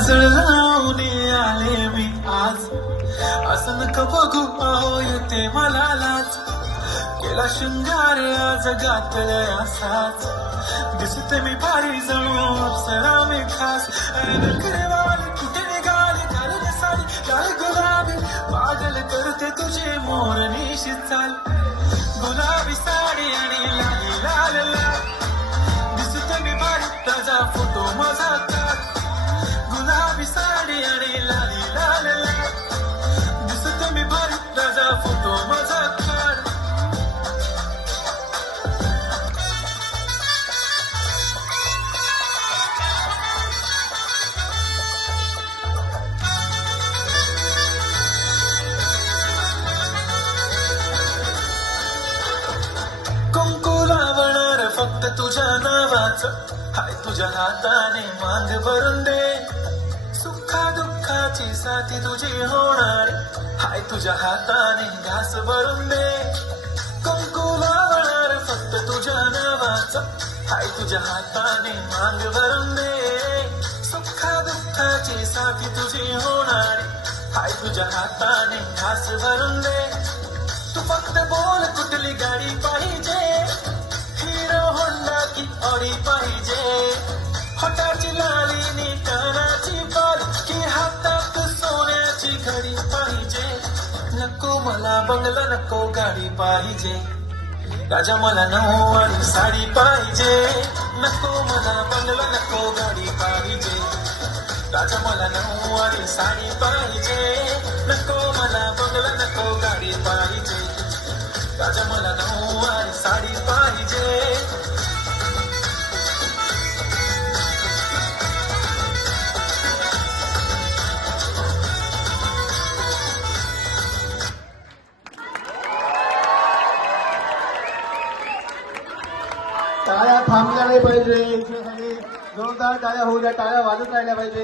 काजळ लावून आले मी आज, असं नका बघू अहो येते मला लाज. केला शृंगार आज गातल्या असाच, दिसते मी भारी जणू अप्सरा मी खास. नखरेवाली कुठे निघाली घालून साडी लाल गुलाबी, पागल करते तुझे मोरनीशी चाल. गुलाबी साडी आणि लाली लाल लाल, दिसते मी भारी ताजा फोटो माझा काढ. गुलाबी साडी आणि लाली लाल लाल, दिसते मी भारी ताजा फोटो माझा काढ. कुंकू लावणार फक्त तुझ्या नावाचं, हाय तुझ्या हाताने मांग भरून दे. सुखा दुःखाची साथी तुझी होणार, हाय तुझ्या हाताने घास भरून दे. कुंकू लावणार फक्त तुझ्या नावाचं, हाय तुझ्या हाताने मांग भरून दे. सुखा दुःखाची साथी तुझी होणार, हाय तुझ्या हाताने घास भरून दे. तू फक्त बोल कुठली गाडी पाहिजे, हिरो होंडा की ऑडी पाहिजे. होटाची लाली नी कानाची बाल, की हातात सोन्याची घडी पाहिजे. नको मला बंगला नको गाडी पाहिजे, राजा मला नऊवारी साडी पाहिजे. नको मला बंगला नको गाडी पाहिजे, राजा मला नऊवारी साडी पाहिजे. नको मला बंगला नको गाडी पाहिजे, राजा मला नऊवारी साडी पाहिजे. टाळ्या थांबल्या नाही पाहिजे, जोरदार टाळ्या होऊ द्या, टाळ्या वाजत राहिल्या पाहिजे.